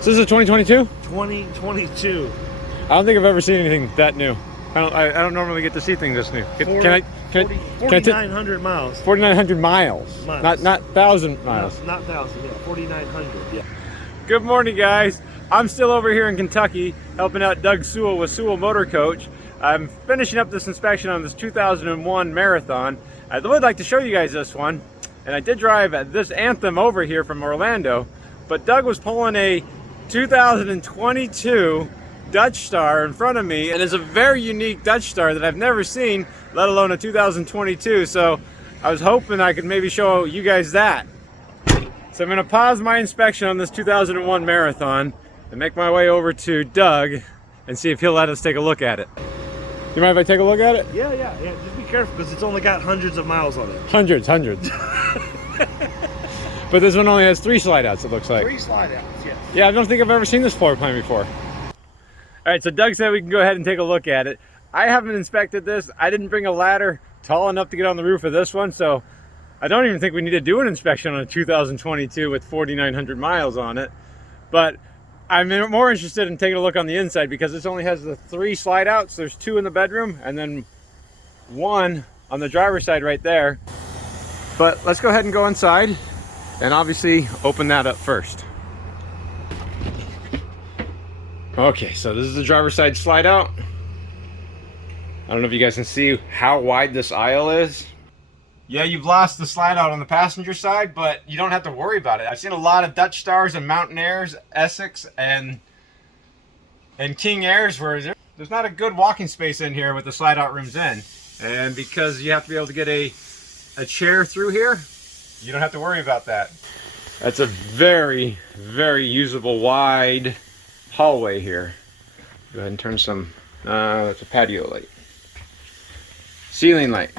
So this is a 2022? 2022. I don't think I've ever seen anything that new. I don't normally get to see things this new. Can I 4,900 miles. 4,900 miles. Not 1,000 miles. No, not 1,000, yeah. 4,900, yeah. Good morning, guys. I'm still over here in Kentucky helping out Doug Sewell with Sewell Motor Coach. I'm finishing up this inspection on this 2001 Marathon. I would like to show you guys this one. And I did drive this Anthem over here from Orlando, but Doug was pulling a 2022 Dutch Star in front of me, and it's a very unique Dutch Star that I've never seen, let alone a 2022. So I was hoping I could maybe show you guys that. So I'm going to pause my inspection on this 2001 Marathon and make my way over to Doug and see if he'll let us take a look at it. You mind if I take a look at it? Yeah. Just be careful because it's only got hundreds of miles on it. Hundreds. But this one only has 3 slide outs, it looks like. 3 slide outs, yes. Yeah, I don't think I've ever seen this floor plan before. All right, so Doug said we can go ahead and take a look at it. I haven't inspected this. I didn't bring a ladder tall enough to get on the roof of this one, so I don't even think we need to do an inspection on a 2022 with 4,900 miles on it. But I'm more interested in taking a look on the inside because this only has the 3 slide outs. There's 2 in the bedroom and then 1 on the driver's side right there. But let's go ahead and go inside and obviously open that up first. Okay, so this is the driver's side slide out. I don't know if you guys can see how wide this aisle is. Yeah, you've lost the slide out on the passenger side, but you don't have to worry about it. I've seen a lot of Dutch Stars and Mountain Airs, Essex, and King Airs where there's not a good walking space in here with the slide out rooms in. And because you have to be able to get a chair through here, you don't have to worry about that. That's a very, very usable wide hallway here. Go ahead and turn some, that's a patio light. Ceiling light.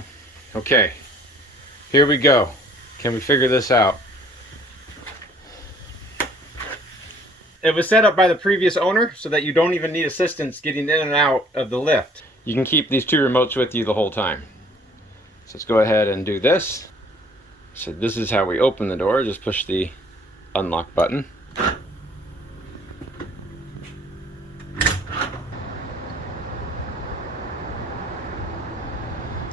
Okay, here we go. Can we figure this out? It was set up by the previous owner so that you don't even need assistance getting in and out of the lift. You can keep these 2 remotes with you the whole time. So let's go ahead and do this. So this is how we open the door. Just push the unlock button.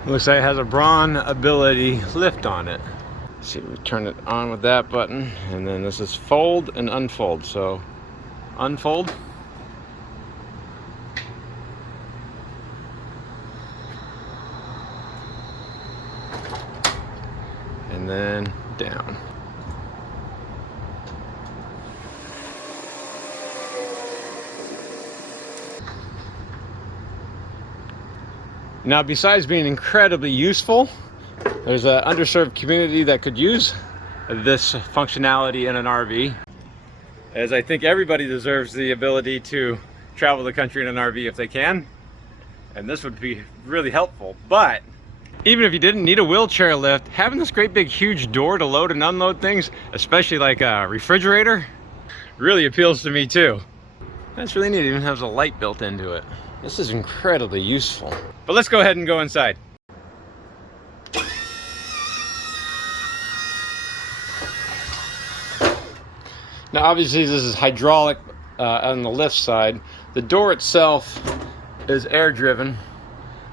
Looks like it has a Braun ability lift on it. Let's see, we turn it on with that button, and then this is fold and unfold. So unfold. And then down. Now, besides being incredibly useful, there's an underserved community that could use this functionality in an RV, as I think everybody deserves the ability to travel the country in an RV if they can, and this would be really helpful. But even if you didn't need a wheelchair lift, having this great big huge door to load and unload things, especially like a refrigerator, really appeals to me too. That's really neat. It even has a light built into it. This is incredibly useful. But let's go ahead and go inside. Now obviously this is hydraulic on the lift side. The door itself is air driven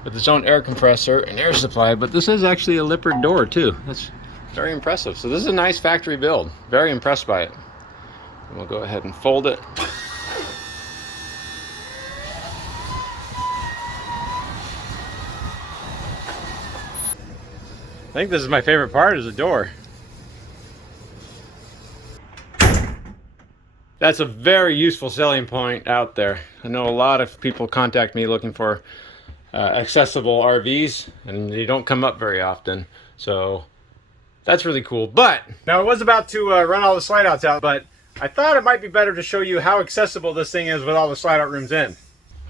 with its own air compressor and air supply, but this is actually a Lippert door too. That's very impressive. So this is a nice factory build. Very impressed by it. And we'll go ahead and fold it. I think this is my favorite part, is the door. That's a very useful selling point out there. I know a lot of people contact me looking for accessible RVs, and they don't come up very often. So that's really cool. But now I was about to run all the slide outs out, but I thought it might be better to show you how accessible this thing is with all the slide out rooms in.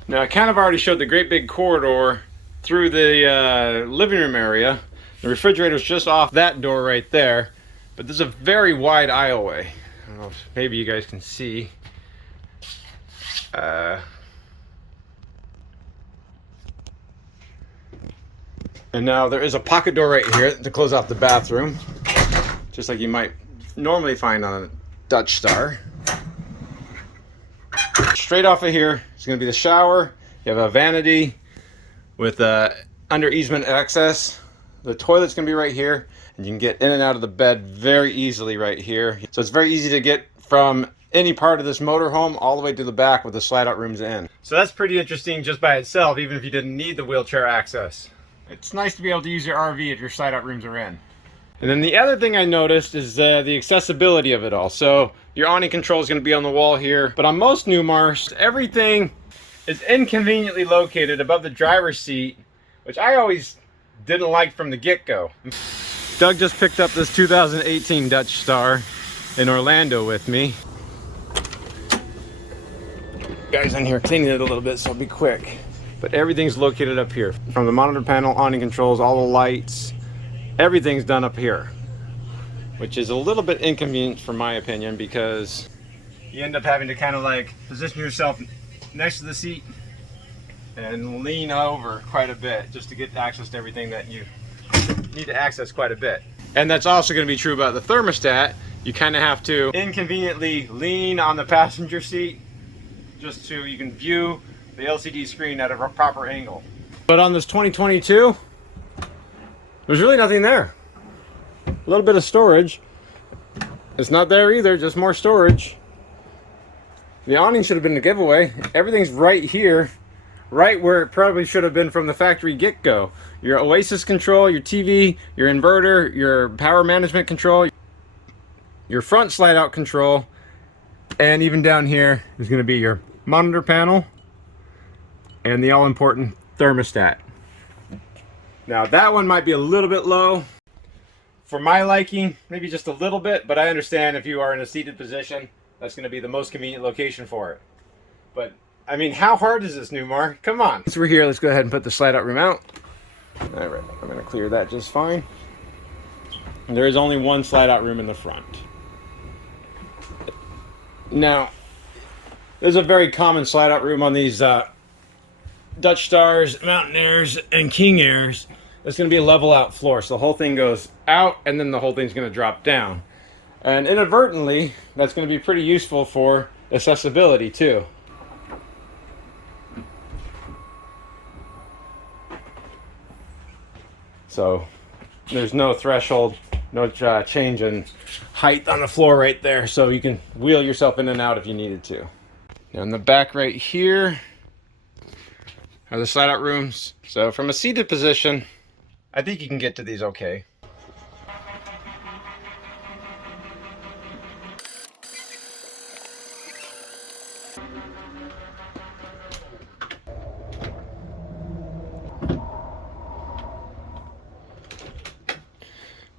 Now I kind of already showed the great big corridor through the living room area. The refrigerator's just off that door right there, but there's a very wide aisleway. I don't know if maybe you guys can see. And now there is a pocket door right here to close off the bathroom, just like you might normally find on a Dutch Star. Straight off of here is going to be the shower. You have a vanity with under easement access. The toilet's going to be right here, and you can get in and out of the bed very easily right here. So it's very easy to get from any part of this motorhome all the way to the back with the slide out rooms in. So that's pretty interesting just by itself, even if you didn't need the wheelchair access. It's nice to be able to use your RV if your slide out rooms are in. And then the other thing I noticed is the accessibility of it all. So your awning control is going to be on the wall here, but on most Newmars, everything is inconveniently located above the driver's seat, which I always didn't like from the get-go. Doug just picked up this 2018 Dutch Star in Orlando with me. Guys in here cleaning it a little bit, so I'll be quick. But everything's located up here. From the monitor panel, awning controls, all the lights, everything's done up here. Which is a little bit inconvenient for my opinion, because you end up having to kind of like position yourself next to the seat and lean over quite a bit just to get access to everything that you need to access quite a bit. And that's also going to be true about the thermostat. You kind of have to inconveniently lean on the passenger seat just so you can view the LCD screen at a proper angle. But on this 2022, there's really nothing there. A little bit of storage. It's not there either, just more storage. The awning should have been a giveaway. Everything's right here, right where it probably should have been from the factory get-go. Your Oasis control, your TV, your inverter, your power management control, your front slide-out control, and even down here is going to be your monitor panel and the all-important thermostat. Now that one might be a little bit low for my liking, maybe just a little bit, but I understand if you are in a seated position, that's going to be the most convenient location for it. But I mean, how hard is this, Newmar? Come on. Since we're here, let's go ahead and put the slide out room out. All right, I'm going to clear that just fine. And there is only one slide out room in the front. Now, there's a very common slide out room on these Dutch Stars, Mountain Airs, and King Airs. It's going to be a level out floor, so the whole thing goes out and then the whole thing's going to drop down. And inadvertently, that's going to be pretty useful for accessibility too. So there's no threshold, no change in height on the floor right there, so you can wheel yourself in and out if you needed to. Now in the back right here are the slide out rooms. So from a seated position, I think you can get to these okay.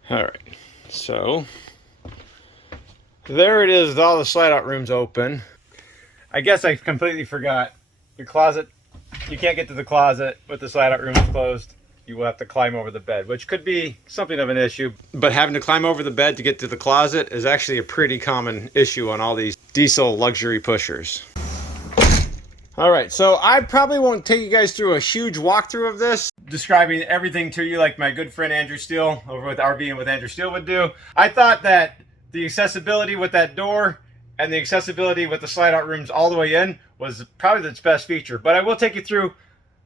All right, so there it is, all the slide out rooms open. I guess I completely forgot. Your closet, you can't get to the closet with the slide out rooms closed. You will have to climb over the bed, which could be something of an issue. But having to climb over the bed to get to the closet is actually a pretty common issue on all these diesel luxury pushers. All right, so I probably won't take you guys through a huge walkthrough of this, describing everything to you like my good friend Andrew Steele over with RV and with Andrew Steele would do. I thought that the accessibility with that door and the accessibility with the slide out rooms all the way in was probably its best feature. But I will take you through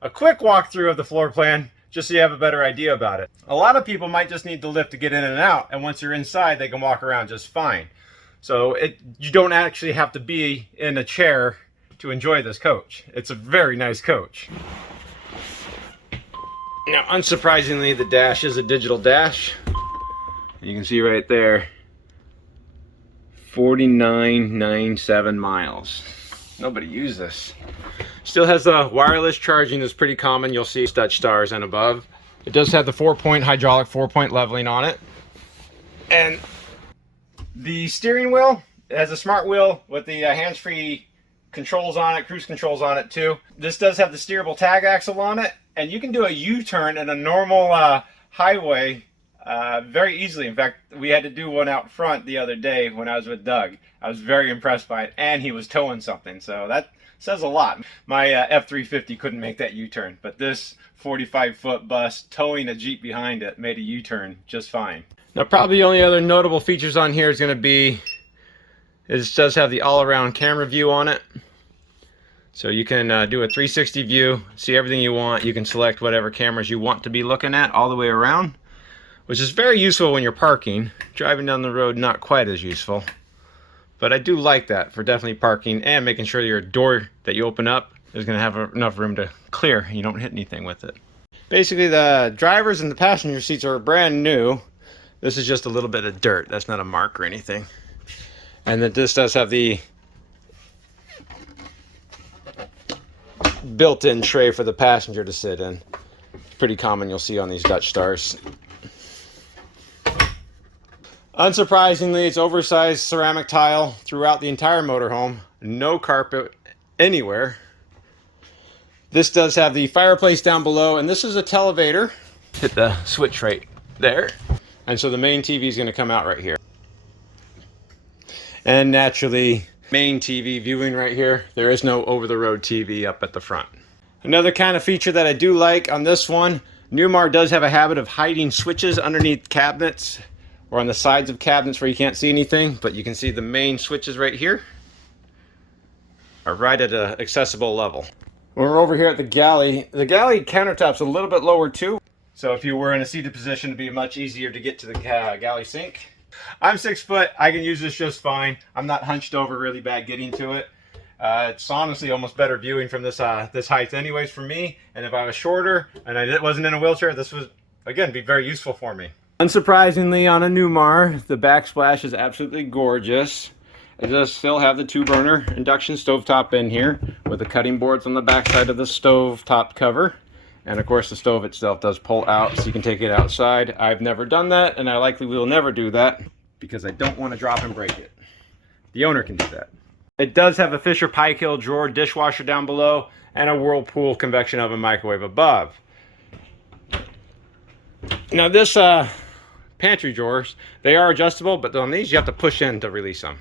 a quick walkthrough of the floor plan just so you have a better idea about it. A lot of people might just need the lift to get in and out, and once you're inside, they can walk around just fine. So you don't actually have to be in a chair to enjoy this coach. It's a very nice coach. Now, unsurprisingly, the dash is a digital dash. You can see right there, 49.97 miles. Nobody used this. Still has the wireless charging that's pretty common. You'll see Dutch Stars and above. It does have the 4-point hydraulic, 4-point leveling on it. And the steering wheel, it has a smart wheel with the hands-free controls on it, cruise controls on it too. This does have the steerable tag axle on it, and you can do a U-turn in a normal highway very easily. In fact, we had to do one out front the other day when I was with Doug. I was very impressed by it, and he was towing something, so that says a lot. My F350 couldn't make that U-turn, but this 45-foot bus towing a Jeep behind it made a U-turn just fine. Now, probably the only other notable features on here is going to be, it does have the all-around camera view on it. So you can do a 360 view, see everything you want. You can select whatever cameras you want to be looking at all the way around, which is very useful when you're parking. Driving down the road, not quite as useful. But I do like that for definitely parking and making sure your door that you open up is going to have enough room to clear. You don't hit anything with it. Basically, the drivers and the passenger seats are brand new. This is just a little bit of dirt. That's not a mark or anything. And then this does have the built-in tray for the passenger to sit in. It's pretty common, you'll see on these Dutch Stars. Unsurprisingly, it's oversized ceramic tile throughout the entire motorhome. No carpet anywhere. This does have the fireplace down below, and this is a televator. Hit the switch right there. And so the main TV is going to come out right here. And naturally, main TV viewing right here. There is no over-the-road TV up at the front. Another kind of feature that I do like on this one, Newmar does have a habit of hiding switches underneath cabinets or on the sides of cabinets where you can't see anything, but you can see the main switches right here are right at an accessible level. When we're over here at the Galley countertop's a little bit lower too, so if you were in a seated position, it'd be much easier to get to the Galley sink. I'm 6 foot, I can use this just fine. I'm not hunched over really bad getting to it. It's honestly almost better viewing from this this height anyways for me, and if I was shorter and I wasn't in a wheelchair, this would, again, be very useful for me. Unsurprisingly, on a Newmar, the backsplash is absolutely gorgeous. It does still have the 2-burner induction stovetop in here with the cutting boards on the backside of the stovetop cover. And of course the stove itself does pull out so you can take it outside. I've never done that, and I likely will never do that because I don't want to drop and break it. The owner can do that. It does have a Fisher Paykel drawer dishwasher down below and a Whirlpool convection oven microwave above. Now this pantry drawers, they are adjustable, but on these you have to push in to release them.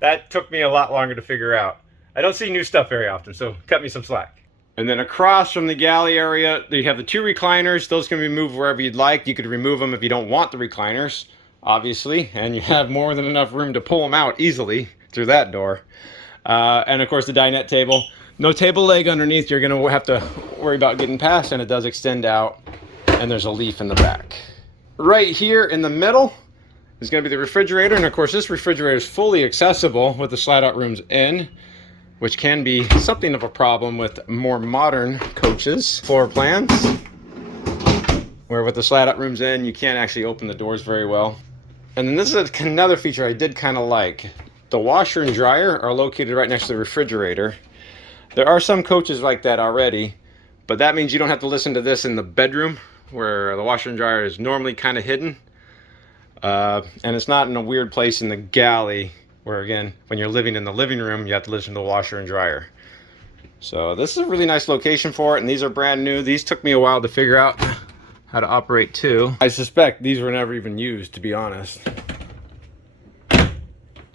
That took me a lot longer to figure out. I don't see new stuff very often, so cut me some slack. And then across from the Galley area, you have the 2 recliners. Those can be moved wherever you'd like. You could remove them if you don't want the recliners, obviously, and you have more than enough room to pull them out easily through that door. And of course the dinette table. No table leg underneath you're gonna have to worry about getting past, and it does extend out, and there's a leaf in the back. Right here in the middle is gonna be the refrigerator, and of course this refrigerator is fully accessible with the slide out rooms in, which can be something of a problem with more modern coaches floor plans, where with the slide out rooms in, you can't actually open the doors very well. And then this is another feature I did kind of like. The washer and dryer are located right next to the refrigerator. There are some coaches like that already, but that means you don't have to listen to this in the bedroom, where the washer and dryer is normally kind of hidden. And it's not in a weird place in the Galley, where again, when you're living in the living room, you have to listen to the washer and dryer. So this is a really nice location for it, and these are brand new. These took me a while to figure out how to operate too. I suspect these were never even used, to be honest.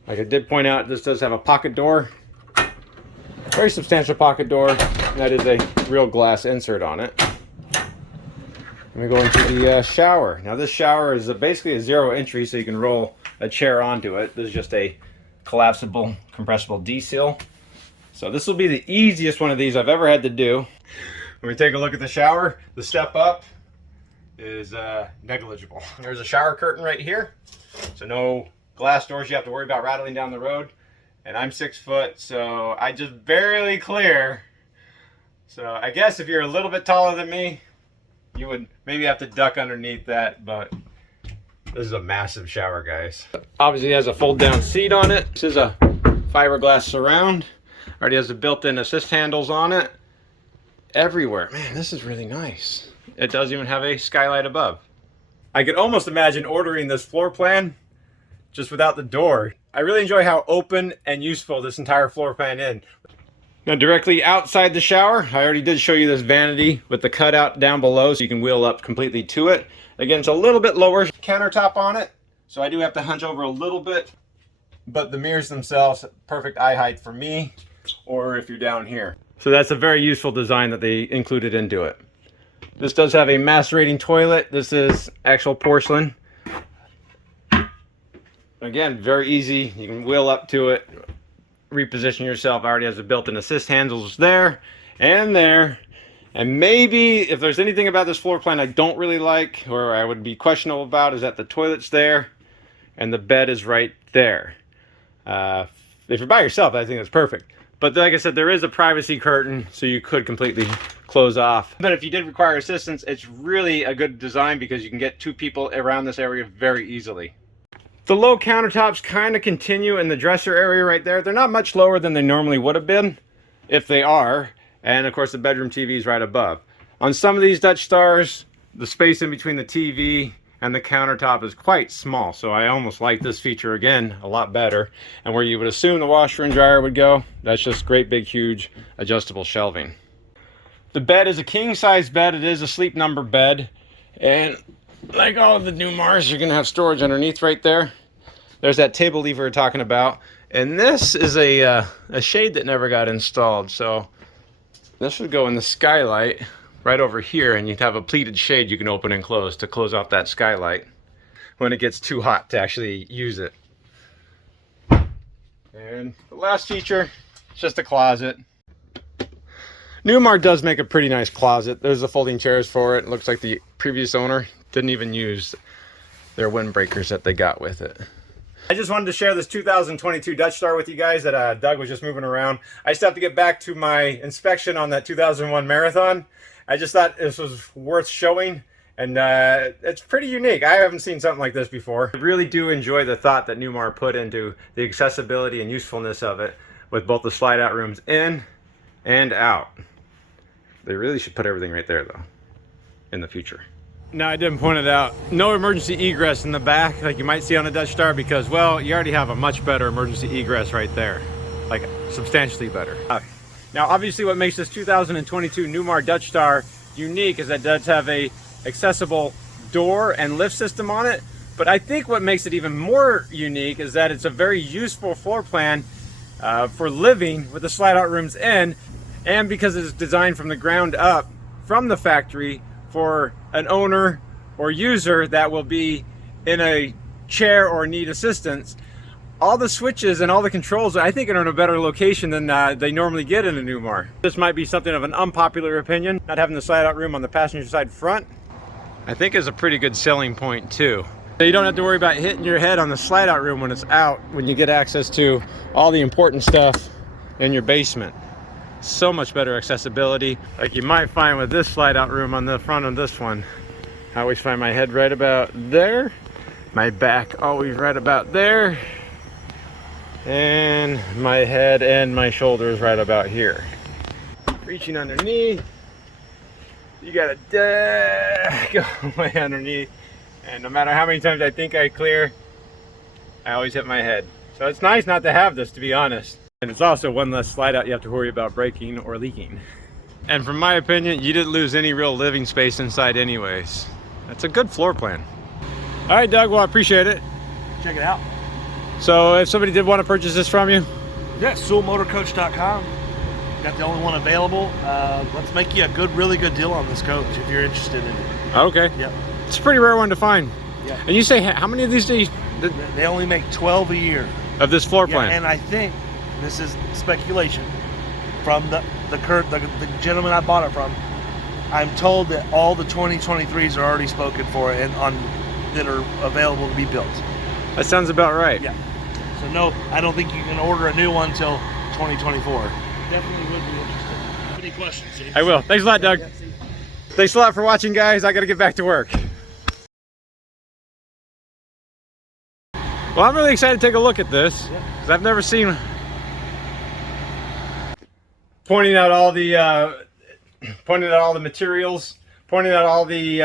Like I did point out, this does have a pocket door. Very substantial pocket door. That is a real glass insert on it. Let me go into the shower. Now this shower is basically a 0 entry, so you can roll a chair onto it. This is just a collapsible, compressible D-seal. So this will be the easiest one of these I've ever had to do. When we take a look at the shower, the step up is negligible. There's a shower curtain right here, so no glass doors you have to worry about rattling down the road. And I'm 6 foot, so I just barely clear. So I guess if you're a little bit taller than me, you would maybe have to duck underneath that, but this is a massive shower, guys. Obviously it has a fold down seat on it. This is a fiberglass surround. Already has the built-in assist handles on it. Everywhere. Man, this is really nice. It does even have a skylight above. I could almost imagine ordering this floor plan just without the door. I really enjoy how open and useful this entire floor plan is. Now directly outside the shower, I already did show you this vanity with the cutout down below so you can wheel up completely to it. Again, it's a little bit lower countertop on it, so I do have to hunch over a little bit, but the mirrors themselves, perfect eye height for me, or if you're down here. So that's a very useful design that they included into it. This does have a macerating toilet. This is actual porcelain. Again, very easy. You can wheel up to it reposition yourself. It already has the built-in assist handles there and there. And maybe if there's anything about this floor plan I don't really like, or I would be questionable about, is that the toilet's there and the bed is right there. If you're by yourself, I think that's perfect. But like I said, there is a privacy curtain, so you could completely close off. But if you did require assistance, it's really a good design because you can get 2 people around this area very easily. The low countertops kind of continue in the dresser area right there. They're not much lower than they normally would have been, if they are. And of course the bedroom TV is right above. On some of these Dutch Stars, the space in between the TV and the countertop is quite small. So I almost like this feature again a lot better. And where you would assume the washer and dryer would go, that's just great big huge adjustable shelving. The bed is a king size bed. It is a sleep number bed. And like all of the Newmars, you're gonna have storage underneath right there. There's that table lever we're talking about. And this is a shade that never got installed. So this would go in the skylight right over here, and you'd have a pleated shade you can open and close off that skylight when it gets too hot to actually use it. And the last feature, it's just a closet. Newmar does make a pretty nice closet. There's the folding chairs for it. It looks like the previous owner didn't even use their windbreakers that they got with it. I just wanted to share this 2022 Dutch Star with you guys that Doug was just moving around. I still have to get back to my inspection on that 2001 Marathon. I just thought this was worth showing, and it's pretty unique. I haven't seen something like this before. I really do enjoy the thought that Newmar put into the accessibility and usefulness of it with both the slide out rooms in and out. They really should put everything right there though in the future. Now, I didn't point it out, no emergency egress in the back like you might see on a Dutch Star because, well, you already have a much better emergency egress right there, like substantially better. Now, obviously what makes this 2022 Newmar Dutch Star unique is that it does have a accessible door and lift system on it, but I think what makes it even more unique is that it's a very useful floor plan for living with the slide out rooms in, and because it's designed from the ground up from the factory for an owner or user that will be in a chair or need assistance. All the switches and all the controls, I think, are in a better location than they normally get in a Newmar. This might be something of an unpopular opinion. Not having the slide out room on the passenger side front, I think, is a pretty good selling point too. So you don't have to worry about hitting your head on the slide out room when it's out, when you get access to all the important stuff in your basement. So much better accessibility, like you might find with this slide out room on the front of this one. I always find my head right about there, my back always right about there, and my head and my shoulders right about here. Reaching underneath, you gotta go way underneath, and no matter how many times I think I clear, I always hit my head. So it's nice not to have this, to be honest. And it's also one less slide out you have to worry about breaking or leaking. And from my opinion, you didn't lose any real living space inside anyways. That's a good floor plan. All right, Doug, well, I appreciate it. Check it out. So if somebody did want to purchase this from you? Yeah, SewellMotorCoach.com. Got the only one available. Let's make you a really good deal on this coach if you're interested in it. Okay. Yep. It's a pretty rare one to find. Yeah. And you say, how many of these do you... They only make 12 a year. Of this floor plan? Yeah, and I think, this is speculation, from the gentleman I bought it from, I'm told that all the 2023s are already spoken for and that are available to be built. That sounds about right. Yeah. So no, I don't think you can order a new one until 2024. Definitely would be interested. Any questions, James? I will. Thanks a lot, Doug. Thanks a lot for watching, guys. I got to get back to work. Well, I'm really excited to take a look at this because I've never seen. Pointing out all the materials, pointing out all the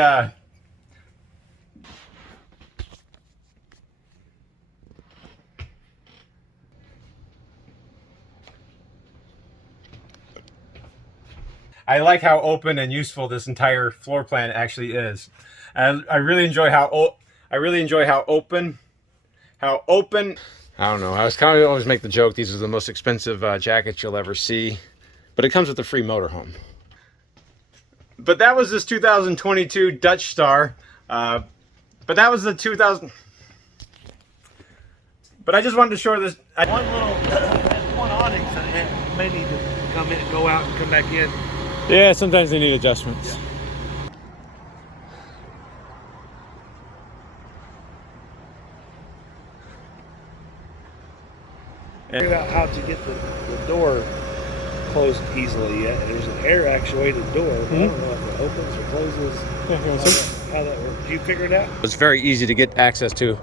I like how open and useful this entire floor plan actually is. And I really enjoy how open. I don't know. I was kind of always make the joke these are the most expensive jackets you'll ever see, but it comes with a free motorhome. But that was this 2022 Dutch Star. But that was the 2000. But I just wanted to show this. One may need to come in, go out, and come back in. Yeah, sometimes they need adjustments. Yeah. Figured out how to get the door closed easily yet. There's an air actuated door. But I don't know if it opens or closes. Yeah, How that works. Did you figure it out? It's very easy to get access to.